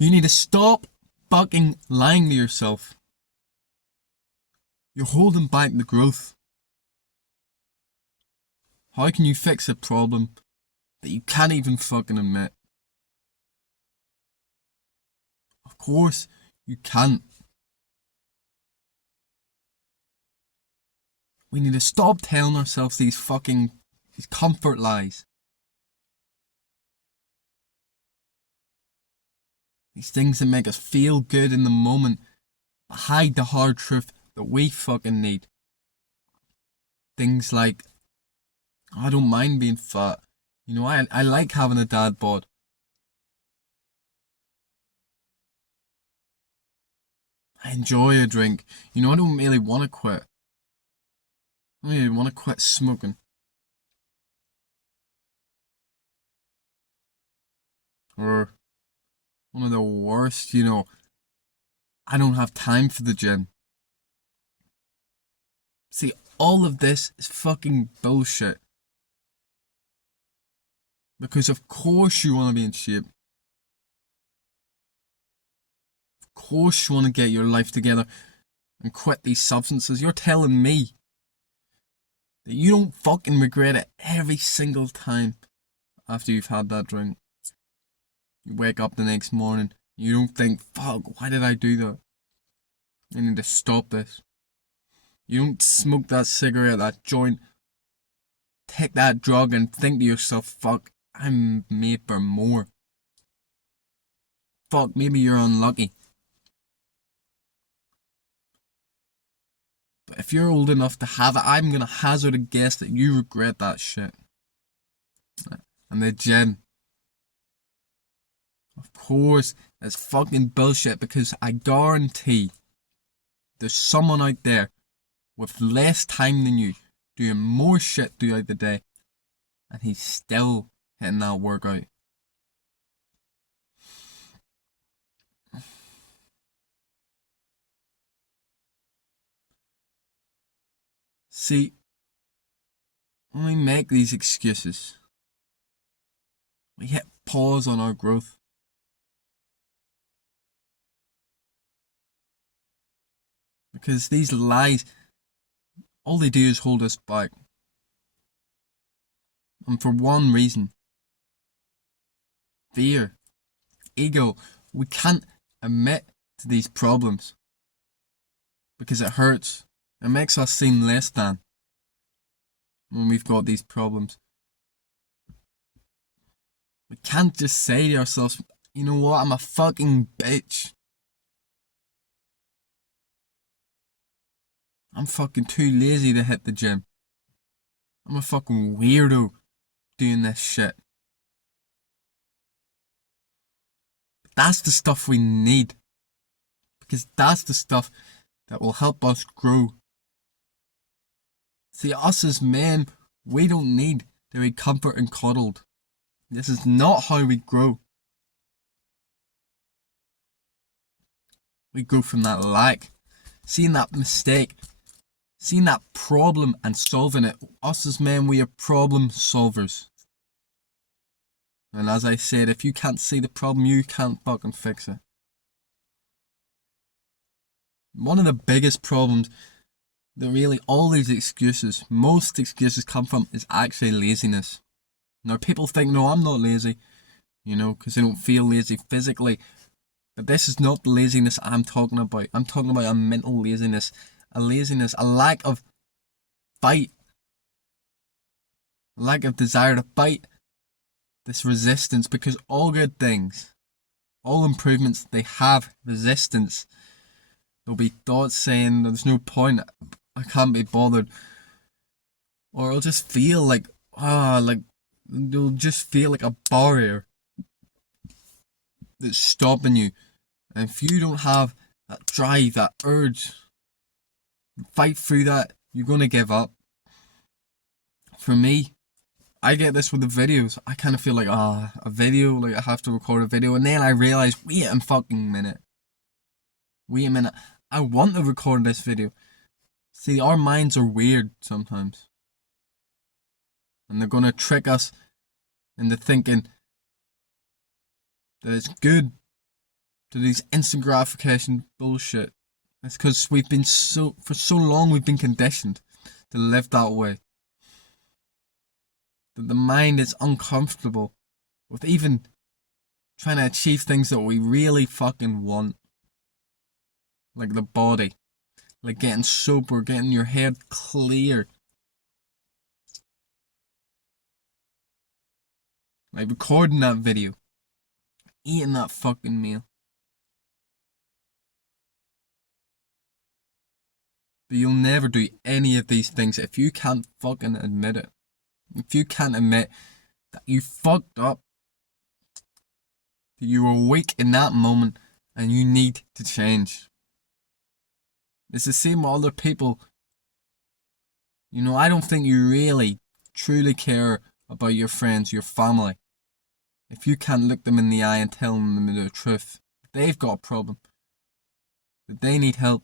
You need to stop fucking lying to yourself. You're holding back the growth. How can you fix a problem that you can't even fucking admit? Of course, you can't. We need to stop telling ourselves these comfort lies. These things that make us feel good in the moment, but hide the hard truth that we fucking need. Things like, I don't mind being fat. I like having a dad bod. I enjoy a drink. I don't really want to quit. I don't really want to quit smoking. Or one of the worst, I don't have time for the gym. See, all of this is fucking bullshit. Because of course you want to be in shape. Of course you want to get your life together and quit these substances. You're telling me that you don't fucking regret it every single time after you've had that drink. You wake up the next morning, you don't think, fuck, why did I do that? I need to stop this. You don't smoke that cigarette, that joint, take that drug and think to yourself, fuck, I'm made for more. Fuck, maybe you're unlucky. But if you're old enough to have it, I'm gonna hazard a guess that you regret that shit. And the gym. Of course, it's fucking bullshit because I guarantee there's someone out there with less time than you doing more shit throughout the day and he's still hitting that workout. See, when we make these excuses, we hit pause on our growth. Because these lies, all they do is hold us back. And for one reason. Fear. Ego. We can't admit to these problems. Because it hurts. It makes us seem less than. When we've got these problems. We can't just say to ourselves, you know what, I'm a fucking bitch. I'm fucking too lazy to hit the gym. I'm a fucking weirdo doing this shit. That's the stuff we need. Because that's the stuff that will help us grow. See, us as men, we don't need to be comfort and coddled. This is not how we grow. We grow from that lack. Seeing that mistake. Seeing that problem and solving it. Us as men, we are problem solvers. And as I said, if you can't see the problem, you can't fucking fix it. One of the biggest problems that really all these excuses, most excuses come from is actually laziness. Now people think, no, I'm not lazy, because they don't feel lazy physically. But this is not the laziness I'm talking about. I'm talking about a mental laziness. A laziness, a lack of fight. A lack of desire to fight this resistance, because all good things, all improvements, they have resistance. There'll be thoughts saying there's no point, I can't be bothered. Or it'll just feel like, you'll just feel like a barrier that's stopping you. And if you don't have that drive, that urge, fight through that, you're going to give up. For me, I get this with the videos. I kind of feel like, a video, like I have to record a video. And then I realize, wait a fucking minute. Wait a minute. I want to record this video. See, our minds are weird sometimes. And they're going to trick us into thinking that it's good to these instant gratification bullshit. It's because for so long we've been conditioned to live that way. That the mind is uncomfortable with even trying to achieve things that we really fucking want. Like the body. Like getting sober, getting your head clear. Like recording that video. Eating that fucking meal. But you'll never do any of these things if you can't fucking admit it. If you can't admit that you fucked up. That you were weak in that moment and you need to change. It's the same with other people. You know, I don't think you really, truly care about your friends, your family. If you can't look them in the eye and tell them the truth, they've got a problem. That they need help.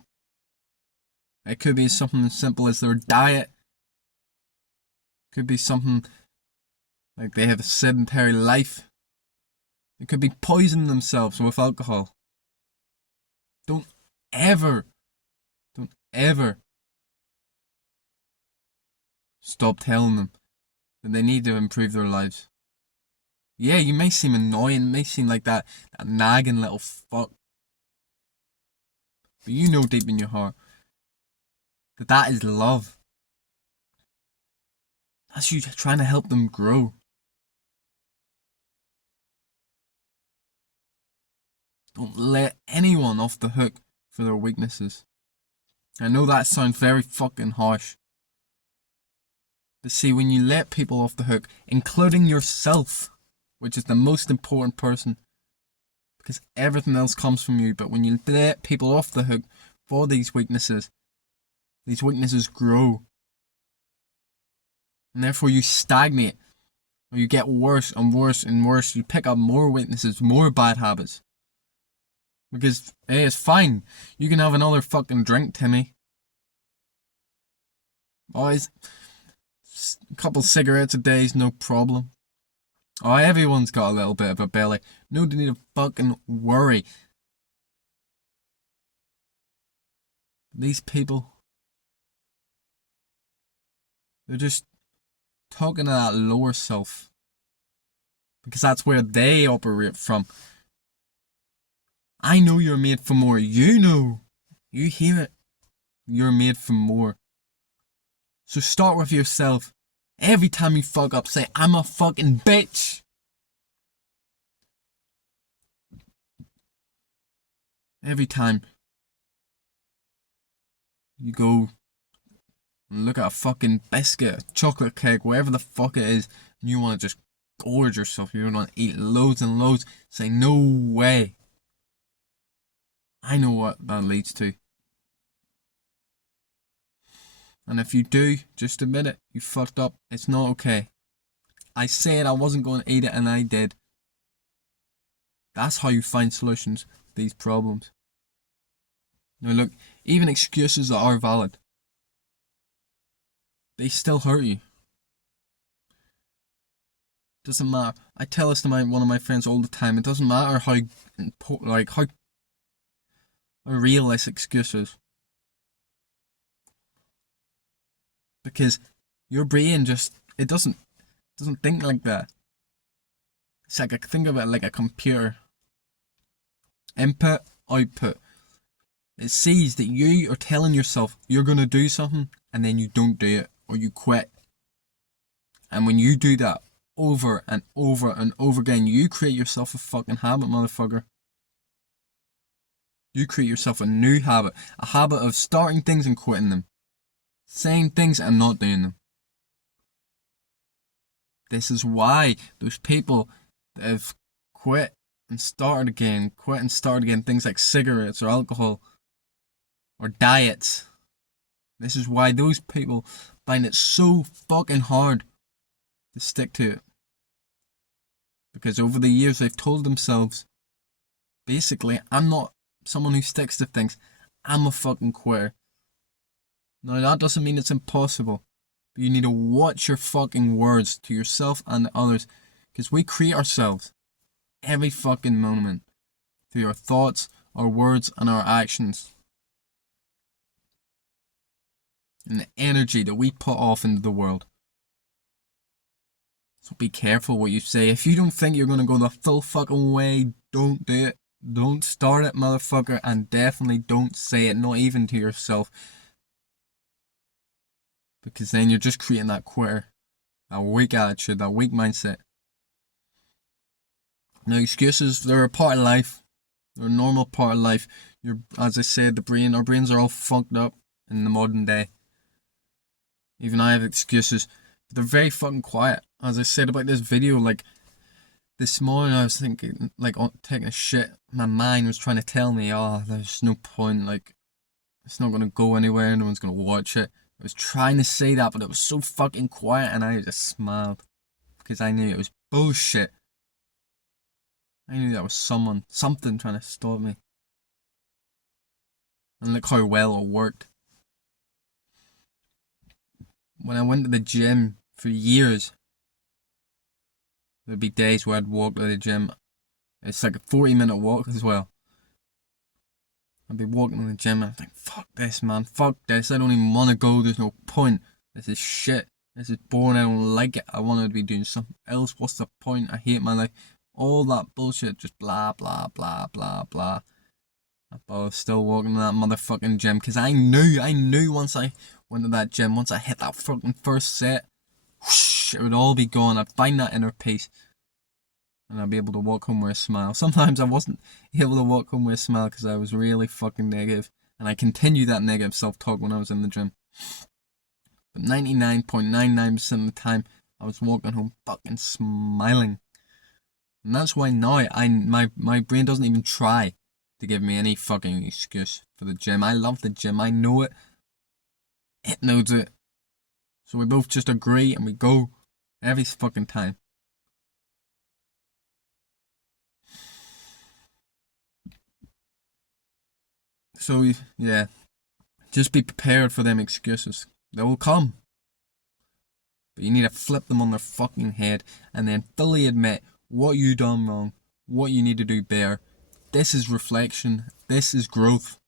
It could be something as simple as their diet. It could be something like they have a sedentary life. It could be poisoning themselves with alcohol. Don't ever stop telling them that they need to improve their lives. Yeah, you may seem annoying, it may seem like that nagging little fuck. But you know deep in your heart that is love. That's you trying to help them grow. Don't let anyone off the hook for their weaknesses. I know that sounds very fucking harsh. But see, when you let people off the hook, including yourself, which is the most important person, because everything else comes from you, but when you let people off the hook for these weaknesses grow. And therefore you stagnate, or you get worse and worse and worse. You pick up more weaknesses, more bad habits. Because, hey, it's fine. You can have another fucking drink, Timmy. Boys, a couple cigarettes a day is no problem. Oh, everyone's got a little bit of a belly. No need to fucking worry. These people, they're just talking to that lower self. Because that's where they operate from. I know you're made for more. You know. You hear it. You're made for more. So start with yourself. Every time you fuck up, say, I'm a fucking bitch. Every time you go and look at a fucking biscuit, a chocolate cake, whatever the fuck it is, and you want to just gorge yourself, you want to eat loads and loads, say, no way. I know what that leads to. And if you do, just admit it. You fucked up. It's not okay. I said I wasn't going to eat it and I did. That's how you find solutions to these problems. Now look, even excuses that are valid, they still hurt you. Doesn't matter. I tell this to one of my friends all the time. It doesn't matter how real this excuse is. Because your brain it doesn't think like that. It's like, think of it like a computer. Input, output. It sees that you are telling yourself you're going to do something and then you don't do it or you quit. And when you do that over and over and over again, you create yourself a fucking habit, motherfucker. You create yourself a new habit. A habit of starting things and quitting them. Saying things and not doing them. This is why those people that have quit and started again, things like cigarettes or alcohol or diets. This is why those people find it so fucking hard to stick to it. Because over the years they've told themselves, basically, I'm not someone who sticks to things. I'm a fucking quitter. Now that doesn't mean it's impossible, but you need to watch your fucking words to yourself and others, because we create ourselves every fucking moment to your thoughts, our words, and our actions. And the energy that we put off into the world. So be careful what you say. If you don't think you're going to go the full fucking way, don't do it. Don't start it, motherfucker, and definitely don't say it, not even to yourself. Because then you're just creating that quitter, that weak attitude, that weak mindset. Now, excuses, they're a part of life. They're a normal part of life. As I said, our brains are all fucked up in the modern day. Even I have excuses. They're very fucking quiet. As I said about this video, like, this morning I was thinking, like, taking a shit. My mind was trying to tell me, oh, there's no point, like, it's not gonna go anywhere, no one's gonna watch it. I was trying to say that, but it was so fucking quiet, and I just smiled. Because I knew it was bullshit. I knew that was something trying to stop me. And look how well it worked. When I went to the gym for years, there'd be days where I'd walk to the gym. It's like a 40-minute walk as well. I'd be walking to the gym and I'd think, fuck this, man, fuck this, I don't even want to go, there's no point. This is shit. This is boring, I don't like it. I want to be doing something else. What's the point? I hate my life. All that bullshit, just blah, blah, blah, blah, blah. But I was still walking to that motherfucking gym because I knew once I went to that gym, once I hit that fucking first set, whoosh, it would all be gone. I'd find that inner peace. And I'd be able to walk home with a smile. Sometimes I wasn't able to walk home with a smile because I was really fucking negative. And I continued that negative self-talk when I was in the gym. But 99.99% of the time, I was walking home fucking smiling. And that's why now my brain doesn't even try to give me any fucking excuse for the gym. I love the gym. I know it. It knows it. So we both just agree and we go every fucking time. So, yeah, just be prepared for them excuses. They will come. But you need to flip them on their fucking head and then fully admit what you done wrong, what you need to do better. This is reflection. This is growth.